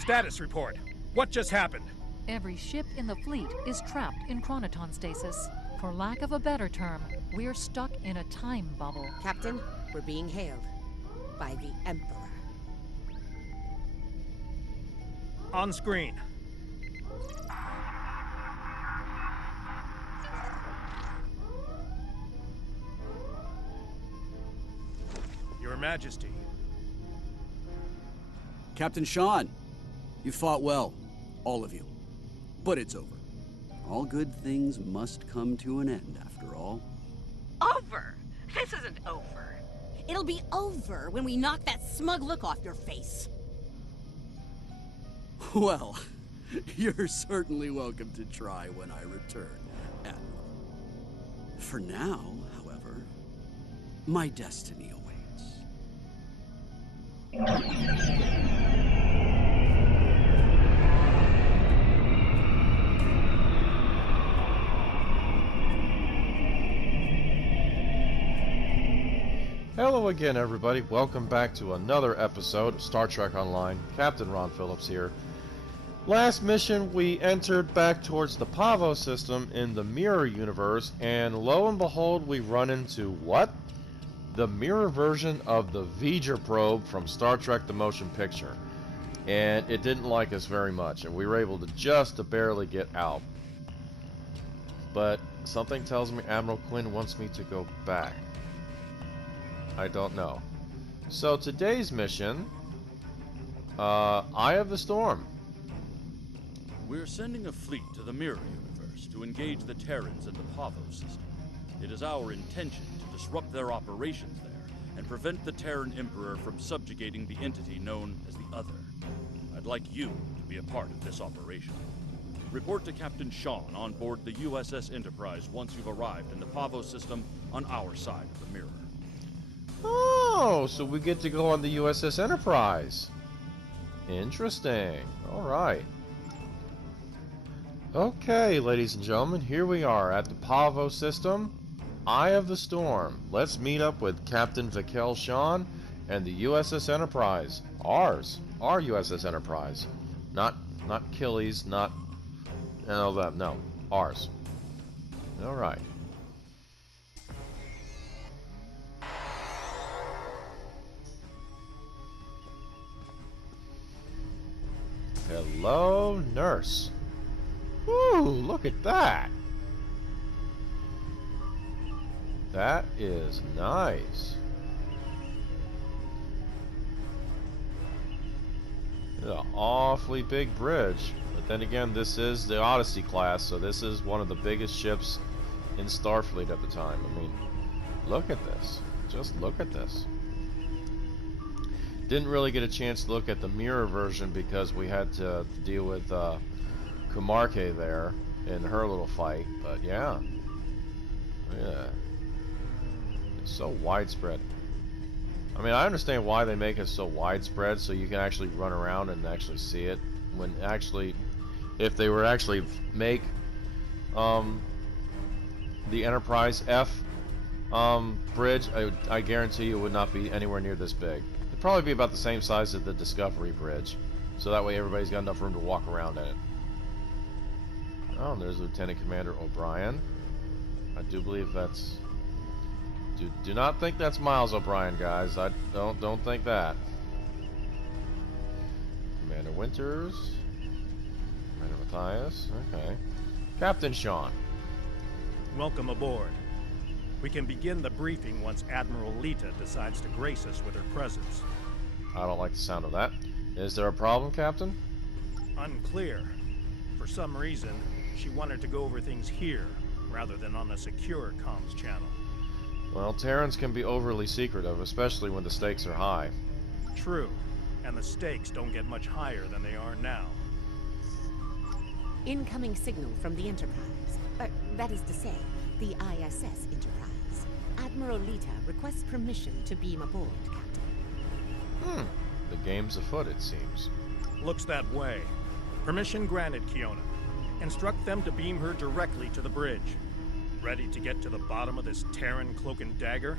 Status report. What just happened? Every ship in the fleet is trapped in chronoton stasis. For lack of a better term, we're stuck in a time bubble. Captain, we're being hailed by the Emperor. On screen. Your Majesty. Captain Sean, you fought well, all of you. But it's over. All good things must come to an end, after all. Over? This isn't over. It'll be over when we knock that smug look off your face. Well, you're certainly welcome to try when I return, Admiral. For now, however, my destiny awaits. Hello again, everybody. Welcome back to another episode of Star Trek Online. Captain Ron Phillips here. Last mission, we entered back towards the Pavo system in the mirror universe, and lo and behold, we run into what? The mirror version of the V'ger probe from Star Trek the Motion Picture. And it didn't like us very much, and we were able to just barely get out. But something tells me Admiral Quinn wants me to go back. I don't know. So today's mission, Eye of the Storm. We're sending a fleet to the Mirror Universe to engage the Terrans in the Pavo system. It is our intention to disrupt their operations there and prevent the Terran Emperor from subjugating the entity known as the Other. I'd like you to be a part of this operation. Report to Captain Sean on board the USS Enterprise once you've arrived in the Pavo system on our side of the mirror. Oh, so we get to go on the USS Enterprise. Interesting. All right. Okay, ladies and gentlemen, here we are at the Pavo system, Eye of the Storm. Let's meet up with Captain Vikel Sean and the USS Enterprise. Ours. Our USS Enterprise. Not Killy's, not all that. No, ours. All right. Hello, nurse. Ooh, look at that. That is nice. It's an awfully big bridge. But then again, this is the Odyssey class, so this is one of the biggest ships in Starfleet at the time. I mean, look at this. Just look at this. Didn't really get a chance to look at the mirror version because we had to deal with Kumarke there in her little fight, but yeah. It's so widespread. I mean, I understand why they make it so widespread, so you can actually run around and actually see it. When actually, if they were actually make the Enterprise F bridge, I guarantee you it would not be anywhere near this big. It'd probably be about the same size as the Discovery bridge, so that way everybody's got enough room to walk around in it. Oh, and there's Lieutenant Commander O'Brien. I do believe that's... Do not think that's Miles O'Brien, guys. I don't think that. Commander Winters. Commander Matthias. Okay. Captain Sean. Welcome aboard. We can begin the briefing once Admiral Lita decides to grace us with her presence. I don't like the sound of that. Is there a problem, Captain? Unclear. For some reason, she wanted to go over things here, rather than on a secure comms channel. Well, Terrans can be overly secretive, especially when the stakes are high. True. And the stakes don't get much higher than they are now. Incoming signal from the Enterprise. That is to say, the ISS Enterprise. Admiral Lita requests permission to beam aboard, Captain. The game's afoot, it seems. Looks that way. Permission granted, Kiona. Instruct them to beam her directly to the bridge. Ready to get to the bottom of this Terran cloak and dagger?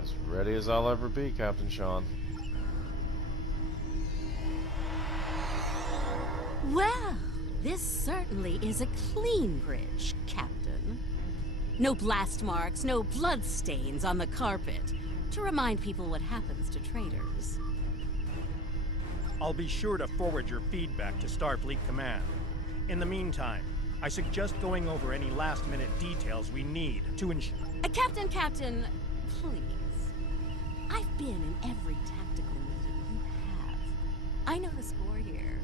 As ready as I'll ever be, Captain Sean. Well, this certainly is a clean bridge, Captain. No blast marks, no blood stains on the carpet, to remind people what happens to traitors. I'll be sure to forward your feedback to Starfleet Command. In the meantime, I suggest going over any last-minute details we need to ensure... Captain, please. I've been in every tactical meeting you have. I know the score here.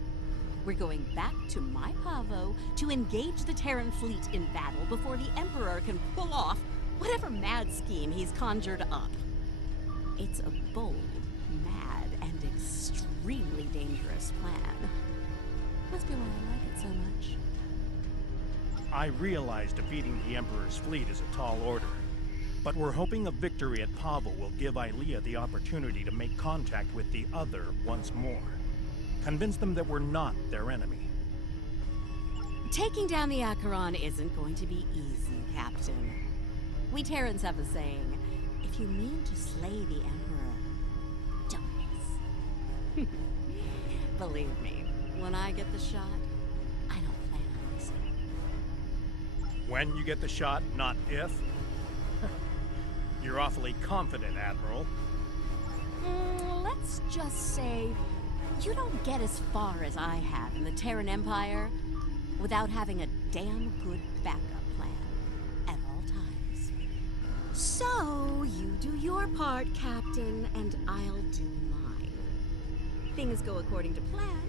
We're going back to my Pavo to engage the Terran fleet in battle before the Emperor can pull off whatever mad scheme he's conjured up. It's a bold, mad, and extremely dangerous plan. Must be why I like it so much. I realize defeating the Emperor's fleet is a tall order, but we're hoping a victory at Pavo will give Ilea the opportunity to make contact with the other once more. Convince them that we're not their enemy. Taking down the Acheron isn't going to be easy, Captain. We Terrans have a saying, if you mean to slay the Emperor, don't miss. Believe me, when I get the shot, I don't plan on missing. When you get the shot, not if? You're awfully confident, Admiral. Let's just say you don't get as far as I have in the Terran Empire without having a damn good backup plan at all times. So, you do your part, Captain, and I'll do mine. Things go according to plan,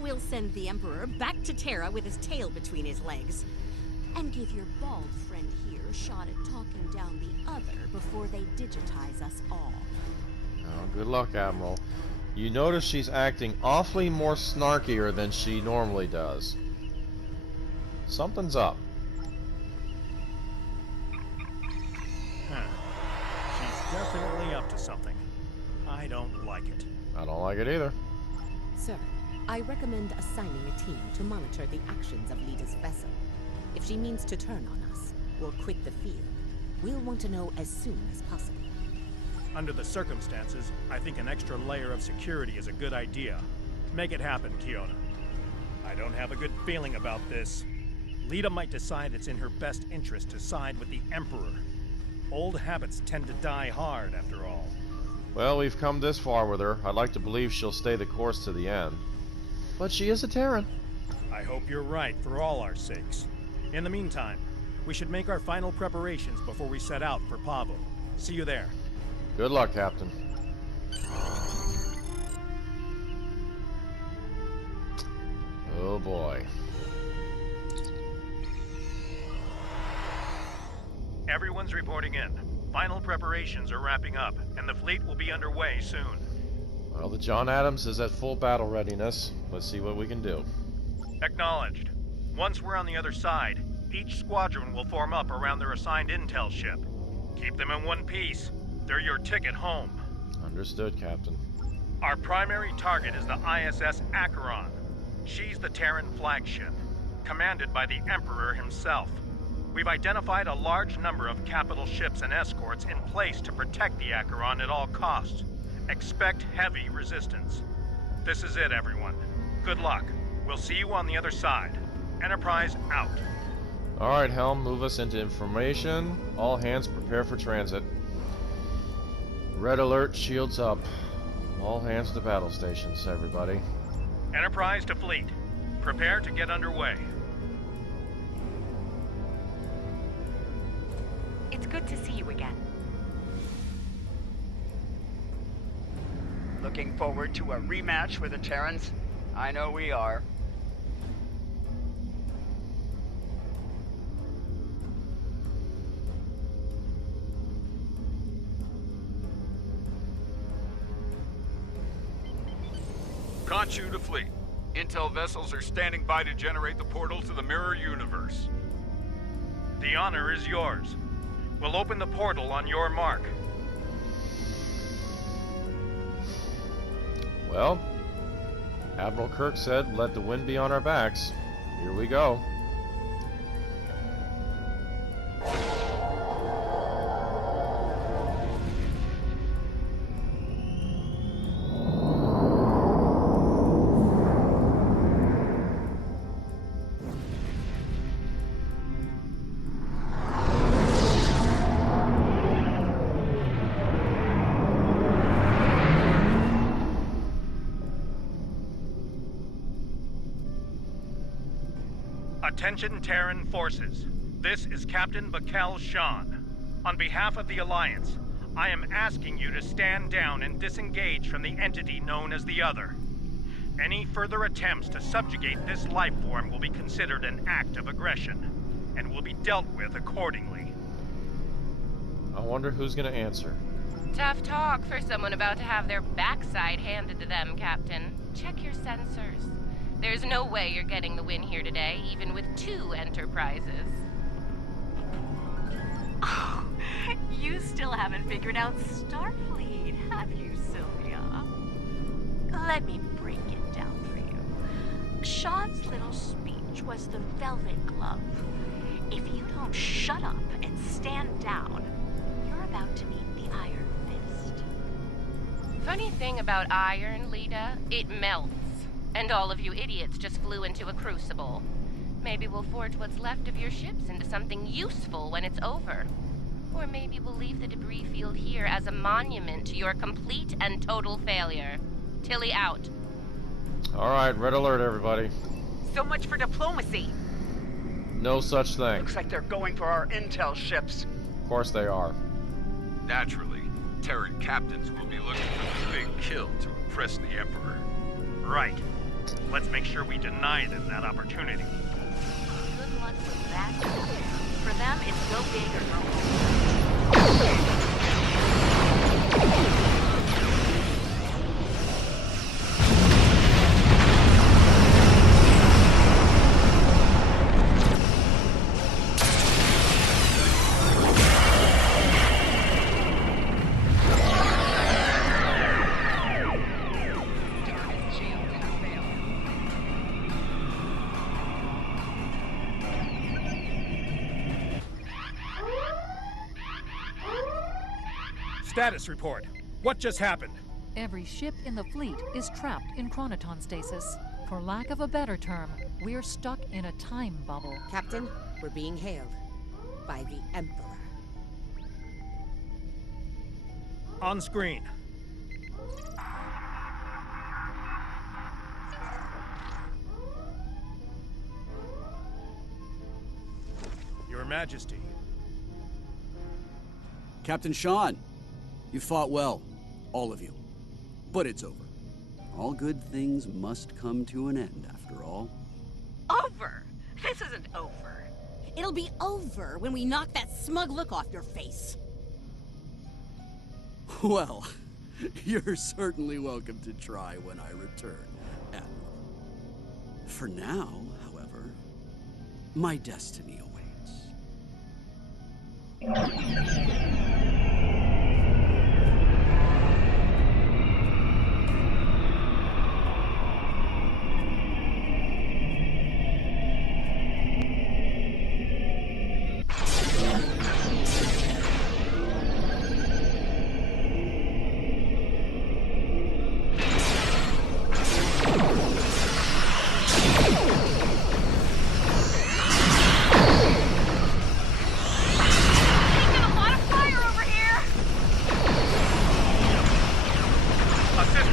we'll send the Emperor back to Terra with his tail between his legs, and give your bald friend here a shot at talking down the other before they digitize us all. Oh, good luck, Admiral. You notice she's acting awfully more snarkier than she normally does. Something's up. She's definitely up to something. I don't like it. I don't like it either. Sir, I recommend assigning a team to monitor the actions of Lita's vessel. If she means to turn on us, or quit the field, we'll want to know as soon as possible. Under the circumstances, I think an extra layer of security is a good idea. Make it happen, Kiona. I don't have a good feeling about this. Lita might decide it's in her best interest to side with the Emperor. Old habits tend to die hard, after all. Well, we've come this far with her. I'd like to believe she'll stay the course to the end. But she is a Terran. I hope you're right, for all our sakes. In the meantime, we should make our final preparations before we set out for Pavo. See you there. Good luck, Captain. Oh boy. Everyone's reporting in. Final preparations are wrapping up, and the fleet will be underway soon. Well, the John Adams is at full battle readiness. Let's see what we can do. Acknowledged. Once we're on the other side, each squadron will form up around their assigned intel ship. Keep them in one piece. They're your ticket home. Understood, Captain. Our primary target is the ISS Acheron. She's the Terran flagship, commanded by the Emperor himself. We've identified a large number of capital ships and escorts in place to protect the Acheron at all costs. Expect heavy resistance. This is it, everyone. Good luck. We'll see you on the other side. Enterprise out. Alright, Helm, move us into information. All hands prepare for transit. Red alert, shields up. All hands to battle stations, everybody. Enterprise to fleet. Prepare to get underway. It's good to see you again. Looking forward to a rematch with the Terrans? I know we are. Conchu to fleet. Intel vessels are standing by to generate the portal to the mirror universe. The honor is yours. We'll open the portal on your mark. Well, Admiral Kirk said, let the wind be on our backs. Here we go. Attention Terran forces. This is Captain Bakel Shan. On behalf of the Alliance, I am asking you to stand down and disengage from the entity known as the Other. Any further attempts to subjugate this life form will be considered an act of aggression, and will be dealt with accordingly. I wonder who's gonna answer. Tough talk for someone about to have their backside handed to them, Captain. Check your sensors. There's no way you're getting the win here today, even with 2 Enterprises. Oh, you still haven't figured out Starfleet, have you, Sylvia? Let me break it down for you. Sean's little speech was the velvet glove. If you don't shut up and stand down, you're about to meet the Iron Fist. Funny thing about iron, Lita, it melts. And all of you idiots just flew into a crucible. Maybe we'll forge what's left of your ships into something useful when it's over. Or maybe we'll leave the debris field here as a monument to your complete and total failure. Tilly out. Alright, red alert, everybody. So much for diplomacy. No such thing. Looks like they're going for our intel ships. Of course they are. Naturally, Terran captains will be looking for the big kill to impress the Emperor. Right. Let's make sure we deny them that opportunity. Good luck with that. For them, it's go big or go home. Status report. What just happened? Every ship in the fleet is trapped in chronoton stasis. For lack of a better term, we're stuck in a time bubble. Captain, we're being hailed by the Emperor. On screen. Your Majesty. Captain Shan, you fought well, all of you. But it's over. All good things must come to an end, after all. Over? This isn't over. It'll be over when we knock that smug look off your face. Well, you're certainly welcome to try when I return, Admiral. For now, however, my destiny awaits.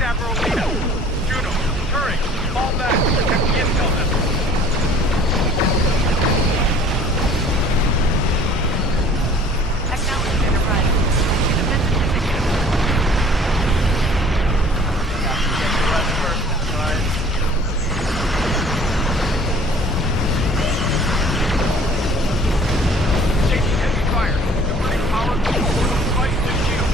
Admiral Lita. Juno, hurry! Fall back to protect the intel vessel. Acknowledged, Enterprise. In defensive position. Get to us first, Enterprise. Taking heavy fire. Diverting power to the portal device to shield.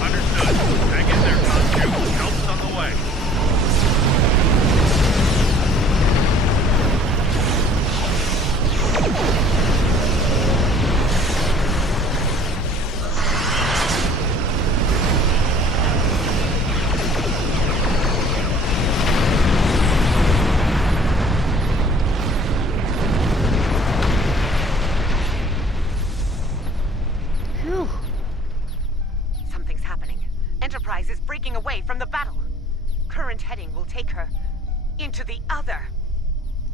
Understood. Hang in there, Conchu. Help's on the way. Phew. Something's happening. Enterprise is breaking away from the battle. Current heading will take her into the other.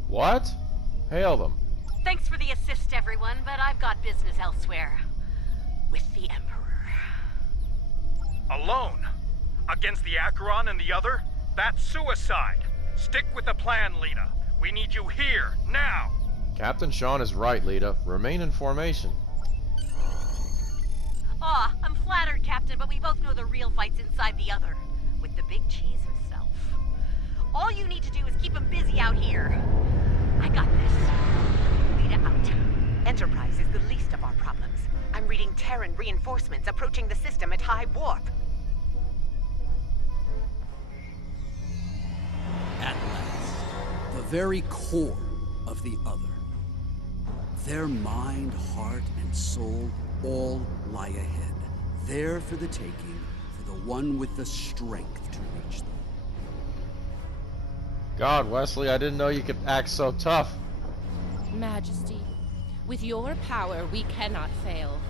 What? Hail them. Thanks for the assist, everyone, but I've got business elsewhere. With the Emperor. Alone? Against the Acheron and the other? That's suicide. Stick with the plan, Lita. We need you here, now. Captain Sean is right, Lita. Remain in formation. Aw, I'm flattered, Captain, but we both know the real fight's inside the other. With the big cheese himself. All you need to do is keep him busy out here. I got this. Lita out. Enterprise is the least of our problems. I'm reading Terran reinforcements approaching the system at high warp. At last, the very core of the other. Their mind, heart, and soul all lie ahead. There for the taking, for the one with the strength to reach them. God, Wesley, I didn't know you could act so tough. Majesty, with your power, we cannot fail.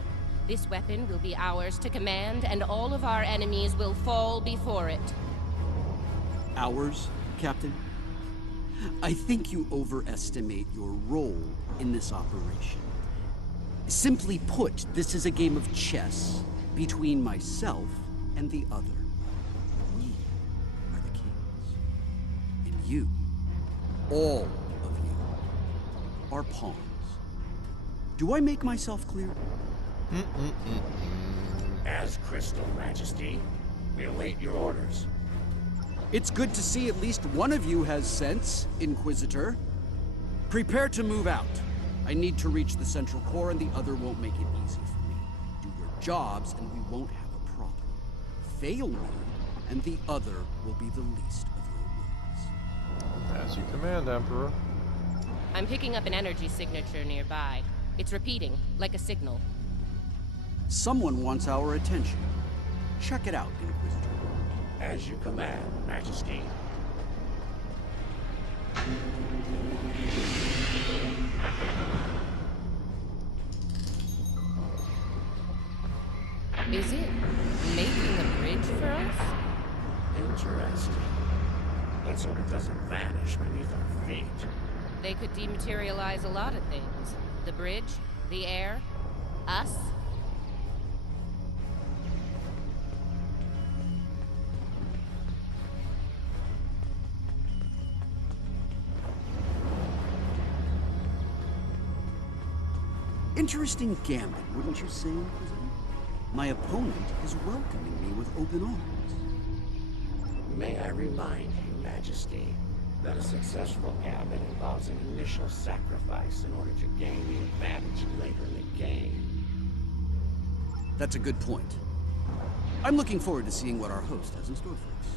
This weapon will be ours to command, and all of our enemies will fall before it. Ours, Captain? I think you overestimate your role in this operation. Simply put, this is a game of chess between myself and the other. We are the kings. And you, all of you, are pawns. Do I make myself clear? As Crystal, Majesty, we await your orders. It's good to see at least one of you has sense, Inquisitor. Prepare to move out. I need to reach the central core, and the other won't make it easy for me. Do your jobs, and we won't have a problem. Fail me, and the other will be the least of your worries. As you command, Emperor. I'm picking up an energy signature nearby. It's repeating, like a signal. Someone wants our attention. Check it out, Inquisitor. As you command, Majesty. Is it making a bridge for us? Interesting. Let's hope it doesn't vanish beneath our feet. They could dematerialize a lot of things. The bridge, the air, us. Interesting gambit, wouldn't you say, Inquisitor? My opponent is welcoming me with open arms. May I remind you, Majesty, that a successful gambit involves an initial sacrifice in order to gain the advantage later in the game. That's a good point. I'm looking forward to seeing what our host has in store for us.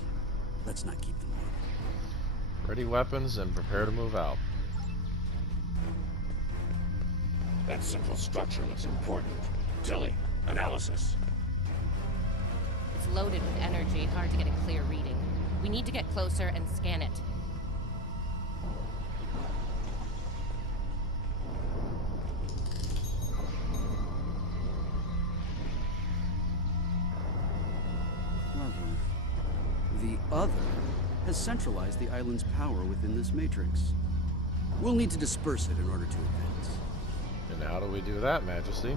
Let's not keep them waiting. Ready weapons and prepare to move out. That central structure looks important. Tilly, analysis. It's loaded with energy, hard to get a clear reading. We need to get closer and scan it. The other has centralized the island's power within this matrix. We'll need to disperse it in order to advance. And how do we do that, Majesty?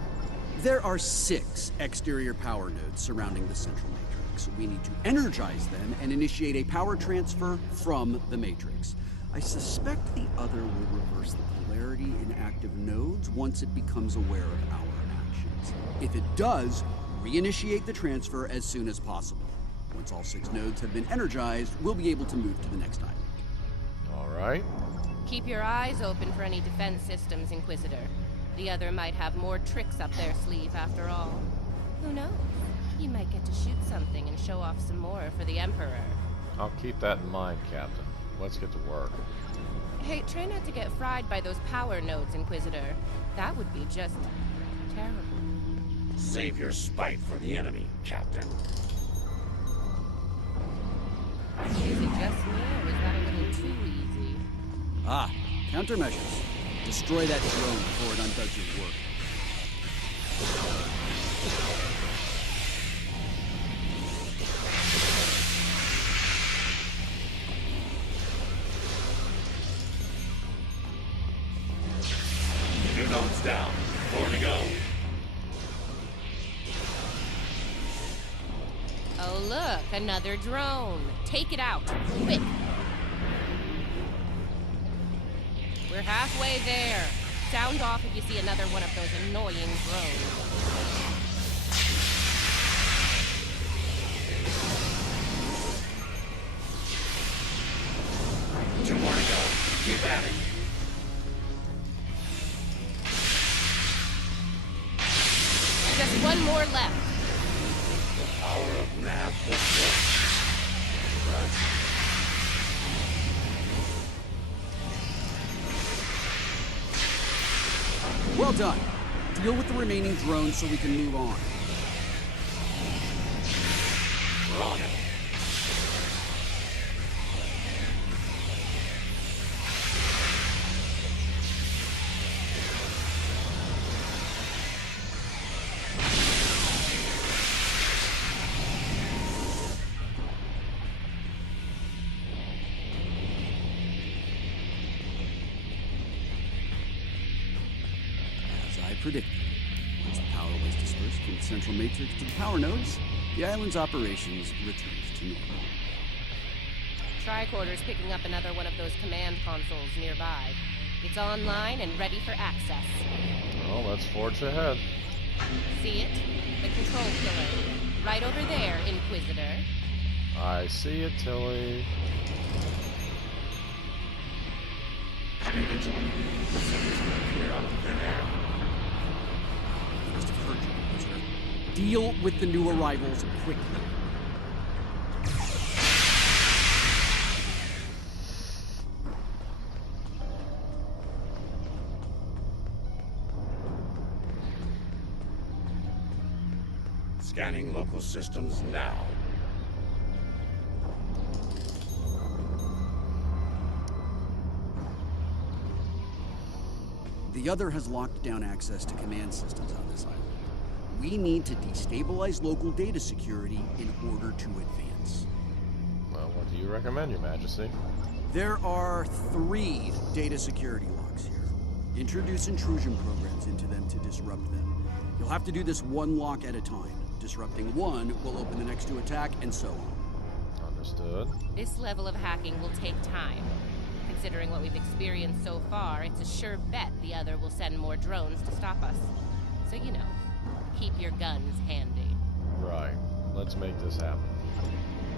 There are 6 exterior power nodes surrounding the central matrix. We need to energize them and initiate a power transfer from the matrix. I suspect the other will reverse the polarity in active nodes once it becomes aware of our actions. If it does, reinitiate the transfer as soon as possible. Once all 6 nodes have been energized, we'll be able to move to the next island. All right. Keep your eyes open for any defense systems, Inquisitor. The other might have more tricks up their sleeve after all. Who knows? You might get to shoot something and show off some more for the Emperor. I'll keep that in mind, Captain. Let's get to work. Hey, try not to get fried by those power nodes, Inquisitor. That would be just terrible. Save your spite for the enemy, Captain. Is it just me, or was that a little too easy? Ah, countermeasures. Destroy that drone before it undoes your work. New nodes down. 4 to go. Oh, look. Another drone. Take it out. Quick. We're halfway there. Sound off if you see another one of those annoying drones. Two more to go. Keep at it. Just one more left. The power of math will work. Well done. Deal with the remaining drones so we can move on. We're on it. Predicted. Once the power was dispersed from the central matrix to the power nodes, the island's operations returned to normal. Tricorder's picking up another one of those command consoles nearby. It's online and ready for access. Well, let's forge ahead. See it? The control pillar. Right over there, Inquisitor. I see it, Tilly. Deal with the new arrivals quickly. Scanning local systems now. The other has locked down access to command systems on this island. We need to destabilize local data security in order to advance. Well, what do you recommend, Your Majesty? There are 3 data security locks here. Introduce intrusion programs into them to disrupt them. You'll have to do this one lock at a time. Disrupting one will open the next to attack, and so on. Understood. This level of hacking will take time. Considering what we've experienced so far, it's a sure bet the other will send more drones to stop us. So, you know, keep your guns handy. Right. Let's make this happen.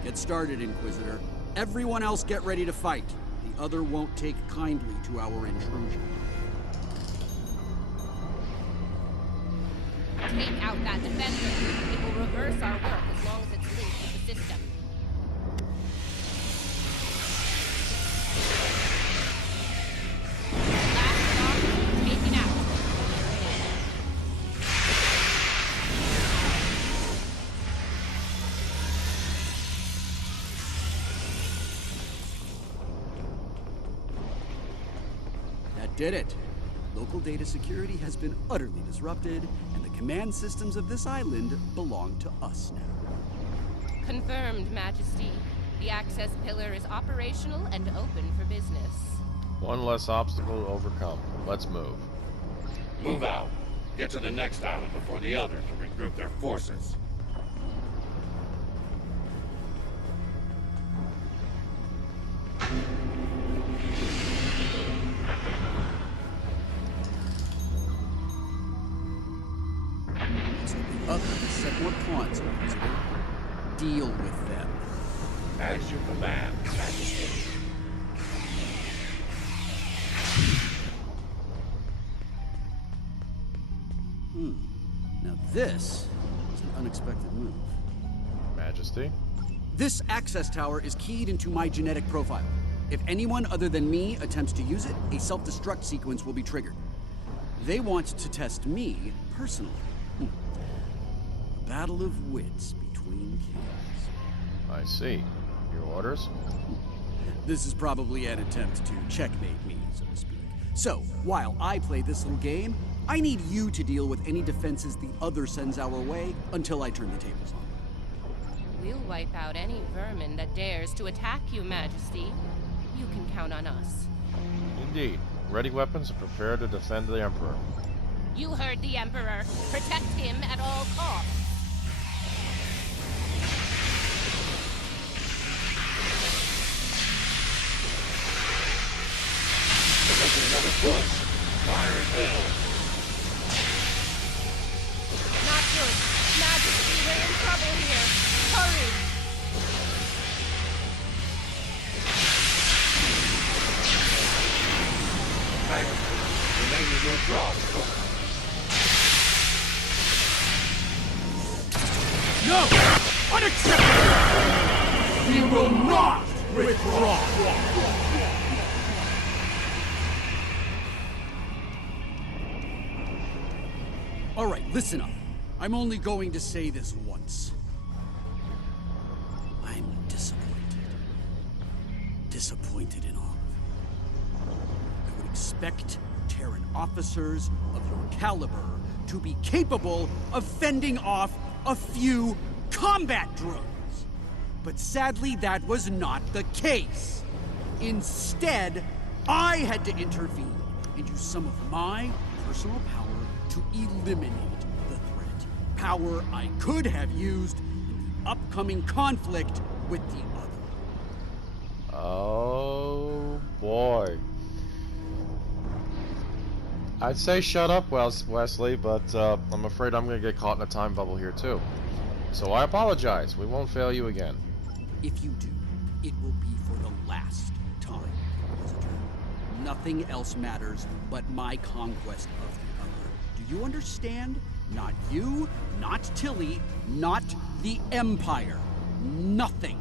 Get started, Inquisitor. Everyone else get ready to fight. The other won't take kindly to our intrusion. Take out that defender. It will reverse our work as long as it's linked with the system. Last stop, taken out. That did it. Local data security has been utterly disrupted, and the command systems of this island belong to us now. Confirmed, Majesty. The access pillar is operational and open for business. One less obstacle to overcome. Let's move. Move out. Get to the next island before the others regroup their forces. So the other has set more pawns, Inquisitor. Deal with them. As you command, Majesty. Now this is an unexpected move. Majesty? This access tower is keyed into my genetic profile. If anyone other than me attempts to use it, a self-destruct sequence will be triggered. They want to test me personally. A battle of wits between kings. I see. Your orders? This is probably an attempt to checkmate me, so to speak. So, while I play this little game, I need you to deal with any defenses the other sends our way until I turn the tables on. We'll wipe out any vermin that dares to attack you, Majesty. You can count on us. Indeed. Ready weapons and prepare to defend the Emperor. You heard the Emperor. Protect him at all costs. Push! Fire at will! Not good. Majesty, we're in trouble here. Hurry! Remaining withdrawn. No! Unacceptable! We will not withdraw! All right, listen up. I'm only going to say this once. I'm disappointed. Disappointed in all of you. I would expect Terran officers of your caliber to be capable of fending off a few combat drones. But sadly, that was not the case. Instead, I had to intervene and use some of my personal power to eliminate the threat. Power I could have used in the upcoming conflict with the other. Oh, boy. I'd say shut up, Wesley, but I'm afraid I'm going to get caught in a time bubble here, too. So I apologize. We won't fail you again. If you do, it will be for the last time, Visitor. Nothing else matters but my conquest of the other. Do you understand? Not you, not Tilly, not the Empire. Nothing.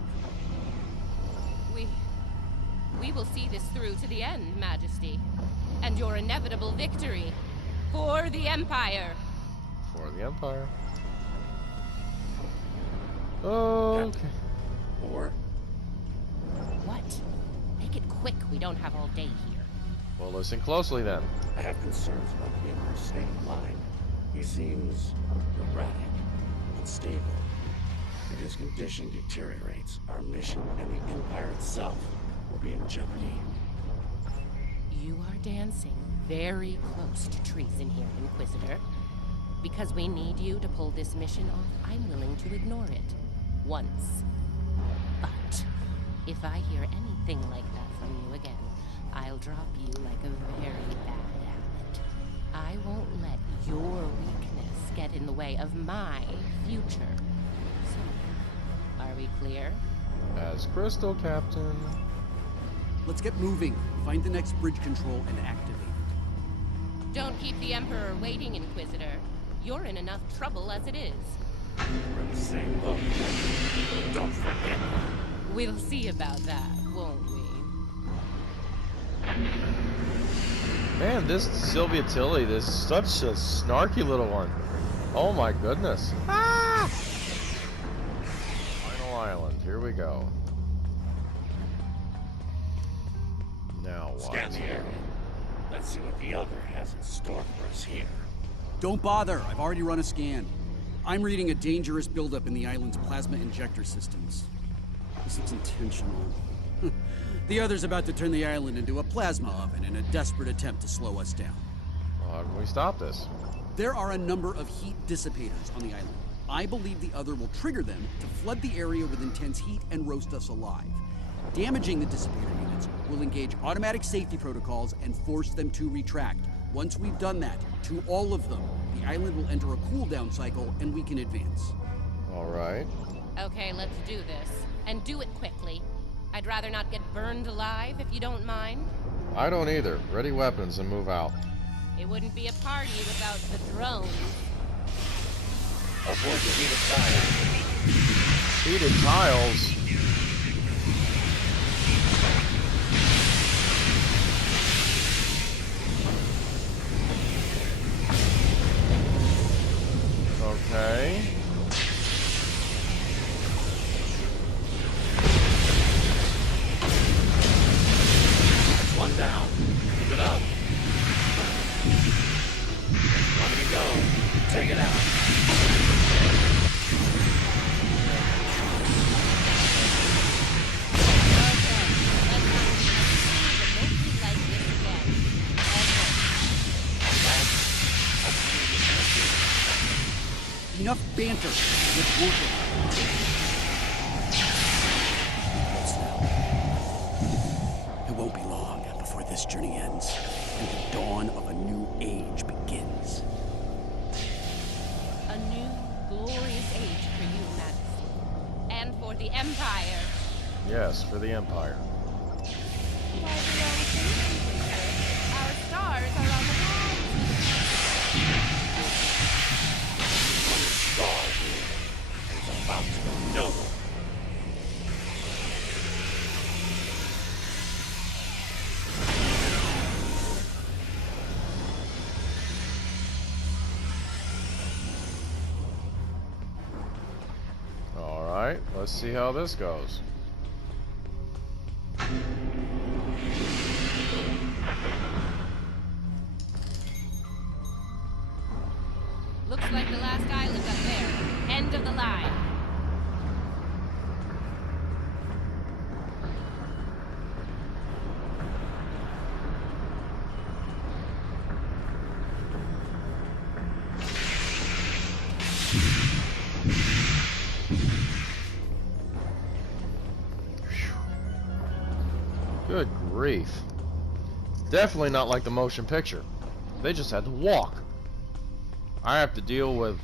We will see this through to the end, Majesty. And your inevitable victory. For the Empire. For the Empire. Okay. Or? What? Make it quick. We don't have all day here. Well, listen closely then. I have concerns about the Emperor's state of mind. He seems erratic, unstable. If his condition deteriorates, our mission and the Empire itself will be in jeopardy. You are dancing very close to treason here, Inquisitor. Because we need you to pull this mission off, I'm willing to ignore it. Once. But if I hear anything like that from you again, I'll drop you like a very bad habit. I won't let your weakness get in the way of my future. So, are we clear? As crystal, Captain. Let's get moving. Find the next bridge control and activate it. Don't keep the Emperor waiting, Inquisitor. You're in enough trouble as it is. We're in the same boat. Don't forget. We'll see about that, won't we? Man, this Sylvia Tilly, this is such a snarky little one. Oh my goodness. Ah! Final island, here we go. Now what? Scan the area. Let's see what the other has in store for us here. Don't bother. I've already run a scan. I'm reading a dangerous buildup in the island's plasma injector systems. This looks intentional. The other's about to turn the island into a plasma oven in a desperate attempt to slow us down. Well, how can we stop this? There are a number of heat dissipators on the island. I believe the other will trigger them to flood the area with intense heat and roast us alive. Damaging the dissipator units will engage automatic safety protocols and force them to retract. Once we've done that, to all of them, the island will enter a cooldown cycle and we can advance. All right. Okay, let's do this. And do it quickly. I'd rather not get burned alive, if you don't mind. I don't either. Ready weapons and move out. It wouldn't be a party without the drones. Avoid the heated tiles. Heated tiles? Okay. That's one down. Keep it up. One to go. Take it out. Enough banter. Let's work it. It won't be long before this journey ends. and the dawn of a new age begins. A new, glorious age for you, Majesty. And for the Empire. Yes, for the Empire. Why the wrong thing, Princess? Our stars are on the rise. One star here is about to go double. Alright, let's see how this goes. Looks like the last island up there. End of the line. Good grief. Definitely not like the motion picture. They just had to walk. I have to deal with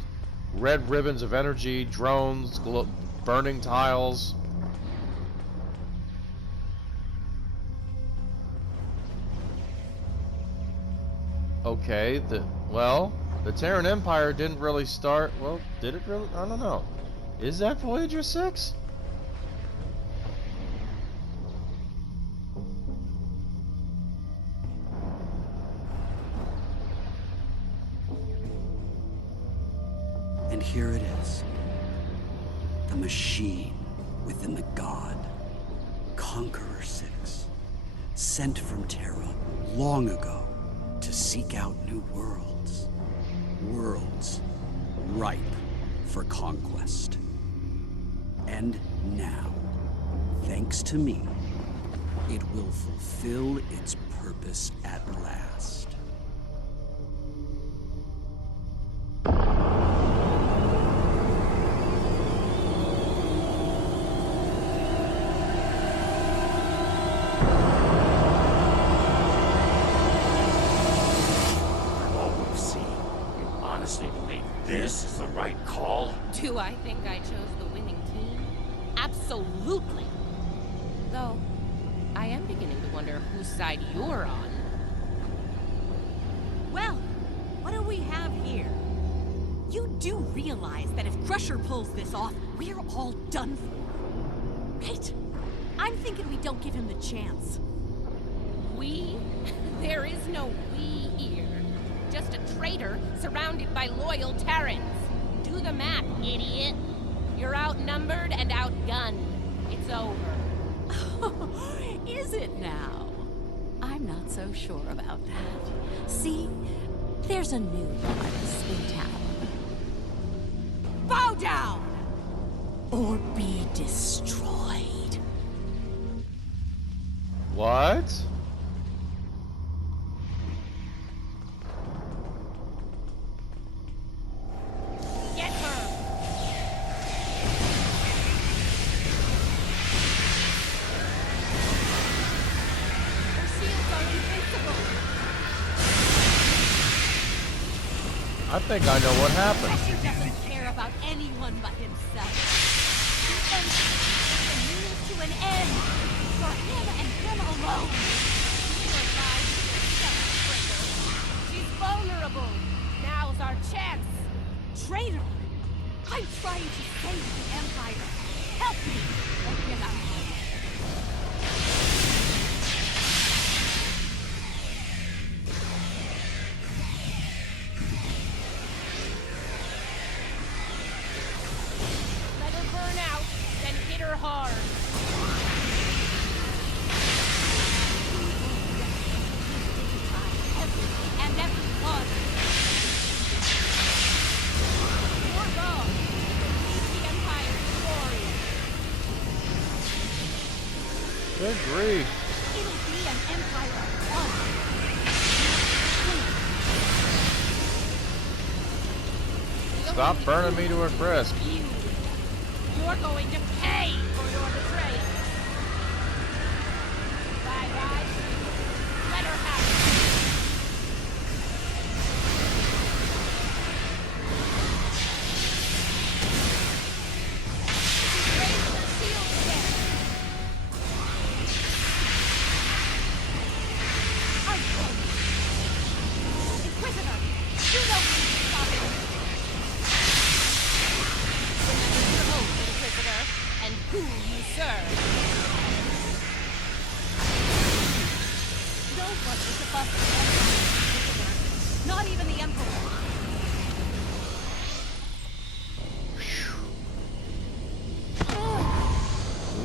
red ribbons of energy, drones, burning tiles. Okay, the Terran Empire didn't really start. Well, did it really? I don't know. Is that Voyager 6? And here it is. The machine within the god. Conqueror 6. Sent from Terra long ago to seek out new worlds. Worlds ripe for conquest. And now, thanks to me, it will fulfill its purpose at last. This is the right call? Do I think I chose the winning team? Absolutely. Though, I am beginning to wonder whose side you're on. Well, what do we have here? You do realize that if Crusher pulls this off, we're all done for, right? I'm thinking we don't give him the chance. We? There is no we here. Just a traitor surrounded by loyal Terrans. Do the math, idiot. You're outnumbered and outgunned. It's over. Is it now? I'm not so sure about that. See, there's a new goddess in town. Bow down! Or be destroyed. What? I think I know what happened. He doesn't care about anyone but himself. And the means to an end for him and him alone. You're lying to yourself, traitor. She's vulnerable. Now's our chance. Traitor! I'm trying to save the Empire. Help me or get out of here. Hard. And everyone. Your goal, lead the Empire's glory. Good grief. It'll be an Empire of one. Stop burning me to a crisp. You're going to pay for your betrayal. Bye, guys. Let her have it.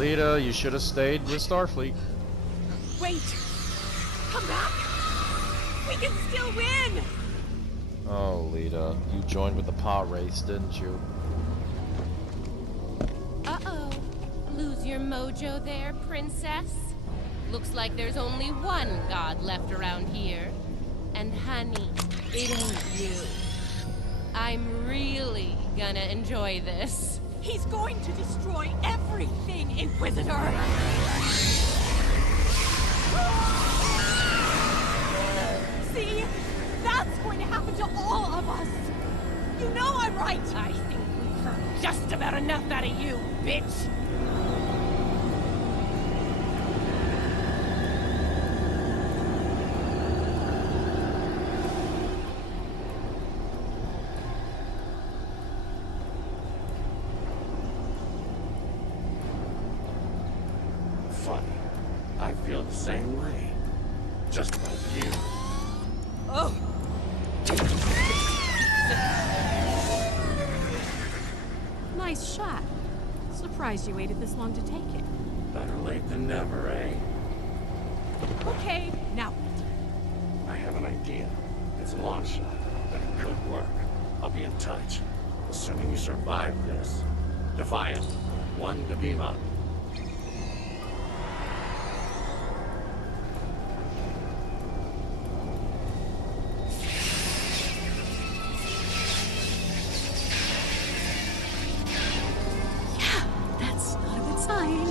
Lita, you should have stayed with Starfleet. Wait! Come back! We can still win! Oh, Lita, you joined with the pod race, didn't you? Uh-oh. Lose your mojo there, princess? Looks like there's only one god left around here. And honey, it ain't you. I'm really gonna enjoy this. He's going to destroy everything, Inquisitor! See? That's going to happen to all of us! You know I'm right! I think we've heard just about enough out of you, bitch! Funny. I feel the same way. Just like you. Oh! Nice shot. Surprised you waited this long to take it. Better late than never, eh? Okay, now what? I have an idea. It's a long shot, but it could work. I'll be in touch. Assuming you survive this. Defiant. 1 to beam up. That's not a good sign.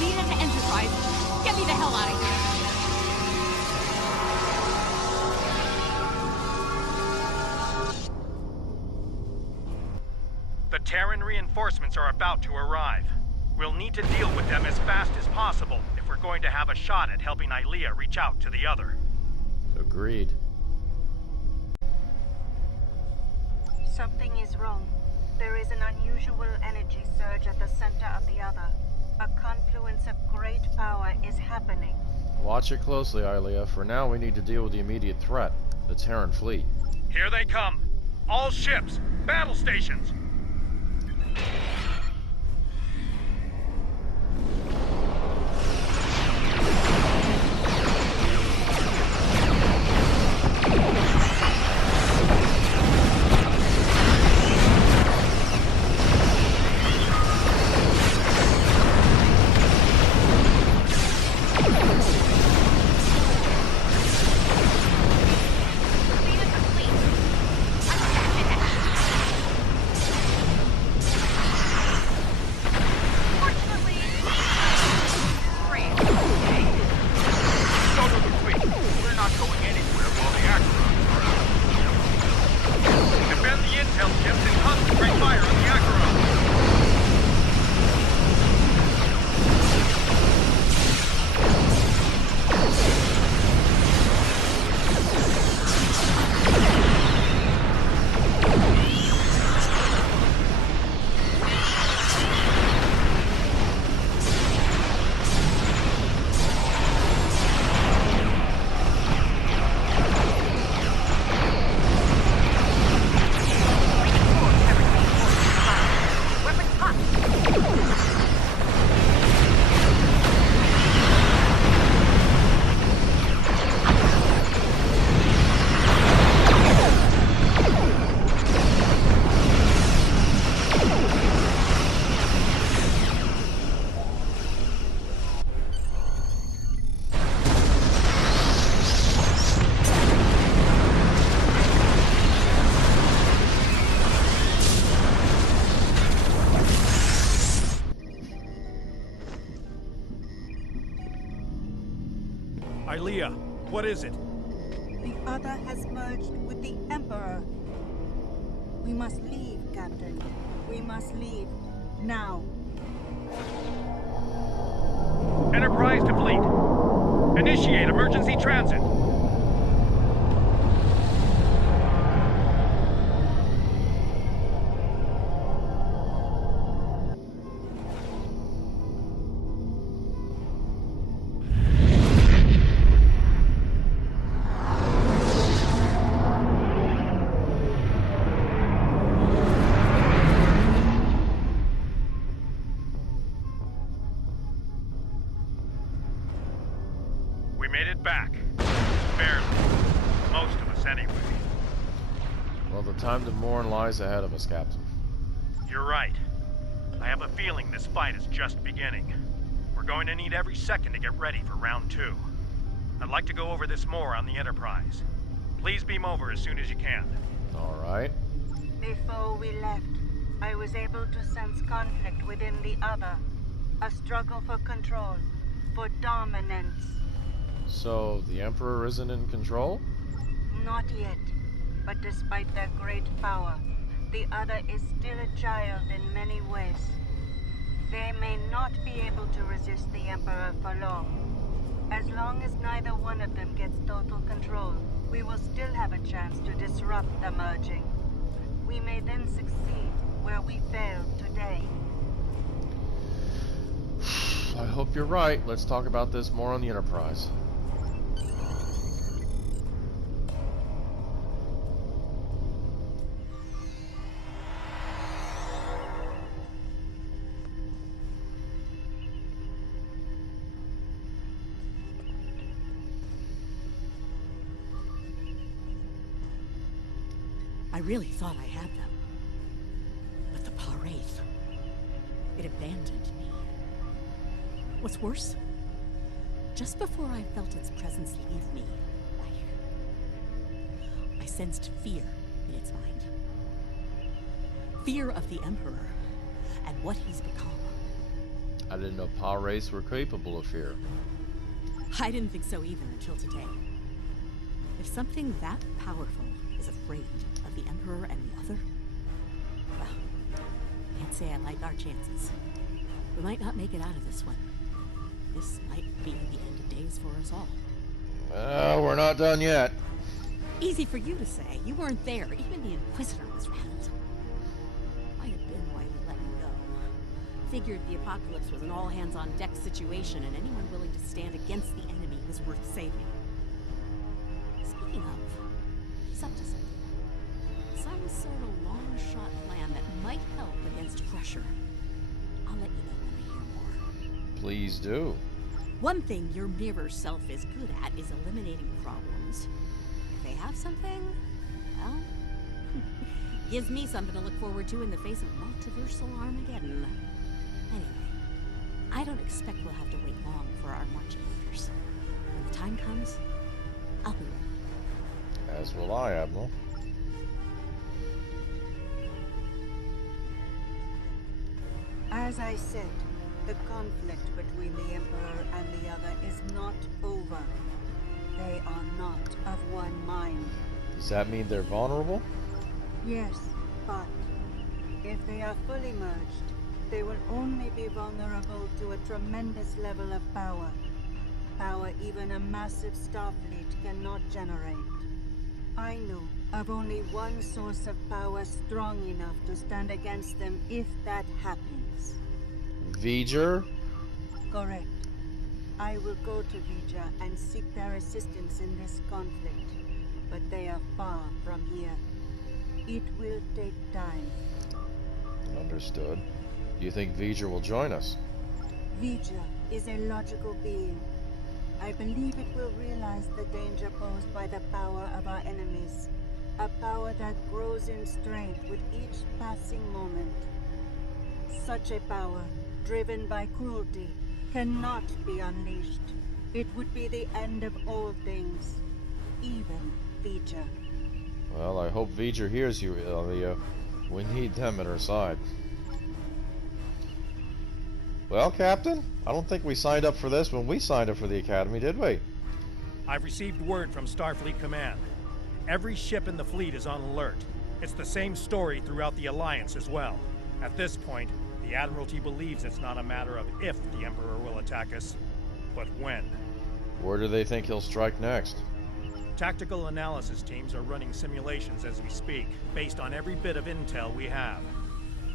Lead into Enterprise. Get me the hell out of here. The Terran reinforcements are about to arrive. We'll need to deal with them as fast as possible if we're going to have a shot at helping Ilea reach out to the other. Agreed. Something is wrong. There is an unusual energy surge at the center of the other. A confluence of great power is happening. Watch it closely, Ilea. For now, we need to deal with the immediate threat, the Terran fleet. Here they come! All ships! Battle stations! Ilea, what is it? The other has merged with the Emperor. We must leave, Captain. We must leave. Now. Enterprise to fleet. Initiate emergency transit. We made it back. Barely. Most of us, anyway. Well, the time to mourn lies ahead of us, Captain. You're right. I have a feeling this fight is just beginning. We're going to need every second to get ready for round 2. I'd like to go over this more on the Enterprise. Please beam over as soon as you can. All right. Before we left, I was able to sense conflict within the other. A struggle for control, for dominance. So, the Emperor isn't in control? Not yet. But despite their great power, the other is still a child in many ways. They may not be able to resist the Emperor for long. As long as neither one of them gets total control, we will still have a chance to disrupt the merging. We may then succeed where we failed today. I hope you're right. Let's talk about this more on the Enterprise. I really thought I had them. But the Pawwraith, it abandoned me. What's worse, just before I felt its presence leave me, I sensed fear in its mind. Fear of the Emperor and what he's become. I didn't know Pawwraiths were capable of fear. I didn't think so either until today. If something that powerful is afraid of the Emperor and the other, well, can't say I like our chances. We might not make it out of this one. This might be the end of days for us all. Well, we're not done yet. Easy for you to say. You weren't there. Even the Inquisitor was rattled. Might have been why we let you go. Figured the apocalypse was an all-hands-on-deck situation, and anyone willing to stand against the enemy was worth saving. Speaking of, he's up to something. Some sort of long-shot plan that might help against Crusher. I'll let you know when I hear more. Please do. One thing your mirror self is good at is eliminating problems. If they have something, well, gives me something to look forward to in the face of multiversal Armageddon. Anyway, I don't expect we'll have to wait long for our marching orders. When the time comes, I'll be ready. As will I, Admiral. As I said, the conflict between the Emperor and the other is not over. They are not of one mind. Does that mean they're vulnerable? Yes, but if they are fully merged, they will only be vulnerable to a tremendous level of power. Power even a massive Starfleet cannot generate. I know of only one source of power strong enough to stand against them if that happens. V'ger? Correct. I will go to V'ger and seek their assistance in this conflict, but they are far from here. It will take time. Understood. Do you think V'ger will join us? V'ger is a logical being. I believe it will realize the danger posed by the power of our enemies. A power that grows in strength with each passing moment. Such a power, driven by cruelty, cannot be unleashed. It would be the end of all things, even V'ger. Well, I hope V'ger hears you, Leah. We need them at our side. Well, Captain, I don't think we signed up for this when we signed up for the Academy, did we? I've received word from Starfleet Command. Every ship in the fleet is on alert. It's the same story throughout the Alliance as well. At this point, the Admiralty believes it's not a matter of if the Emperor will attack us, but when. Where do they think he'll strike next? Tactical analysis teams are running simulations as we speak, based on every bit of intel we have.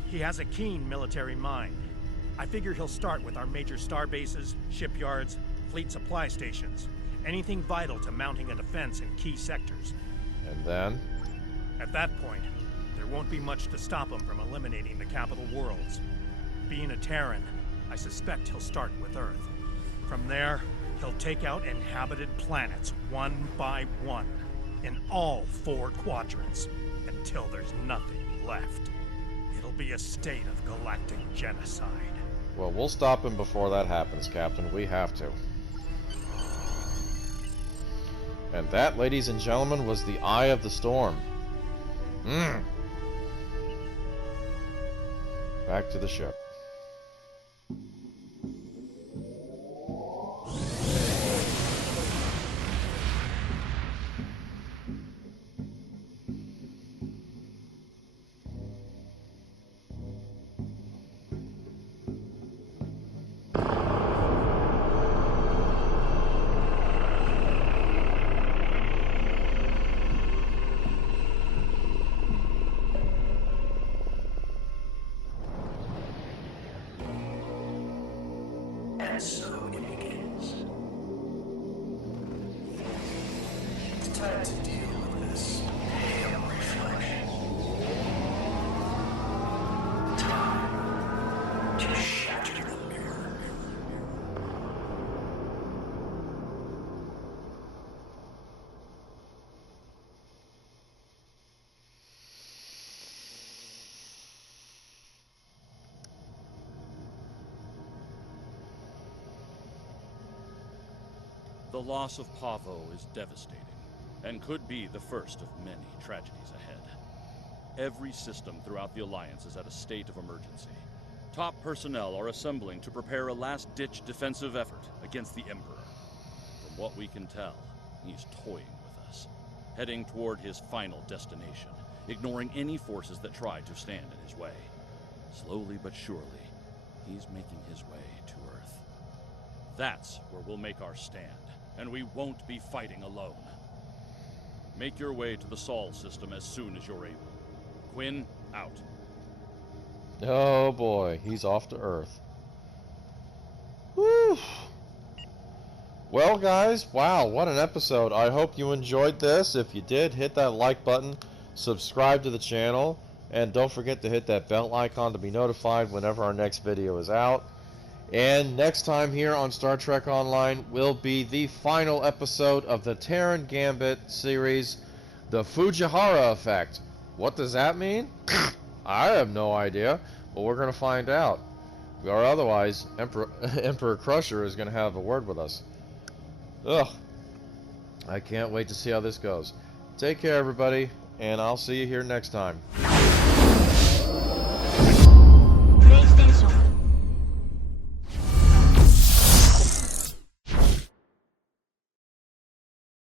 He has a keen military mind. I figure he'll start with our major star bases, shipyards, fleet supply stations. Anything vital to mounting a defense in key sectors. And then? At that point, there won't be much to stop him from eliminating the capital worlds. Being a Terran, I suspect he'll start with Earth. From there, He'll take out inhabited planets one by one, in all 4 quadrants, until there's nothing left. It'll be a state of galactic genocide. Well, we'll stop him before that happens, Captain. We have to. And that, ladies and gentlemen, was the Eye of the Storm. Back to the ship. And so it begins. It's time to deal with this pale reflection. Time to shatter the mirror. The loss of Pavo is devastating, and could be the first of many tragedies ahead. Every system throughout the Alliance is at a state of emergency. Top personnel are assembling to prepare a last-ditch defensive effort against the Emperor. From what we can tell, he's toying with us, heading toward his final destination, ignoring any forces that try to stand in his way. Slowly but surely, he's making his way to Earth. That's where we'll make our stand. And we won't be fighting alone. Make your way to the Sol system as soon as you're able. Quinn, out. Oh boy, he's off to Earth. Whew. Well guys, wow, what an episode. I hope you enjoyed this. If you did, hit that like button, subscribe to the channel, and don't forget to hit that bell icon to be notified whenever our next video is out. And next time here on Star Trek Online will be the final episode of the Terran Gambit series, The Fujihara Effect. What does that mean? I have no idea, but we're going to find out. Or otherwise, Emperor Crusher is going to have a word with us. Ugh. I can't wait to see how this goes. Take care, everybody, and I'll see you here next time.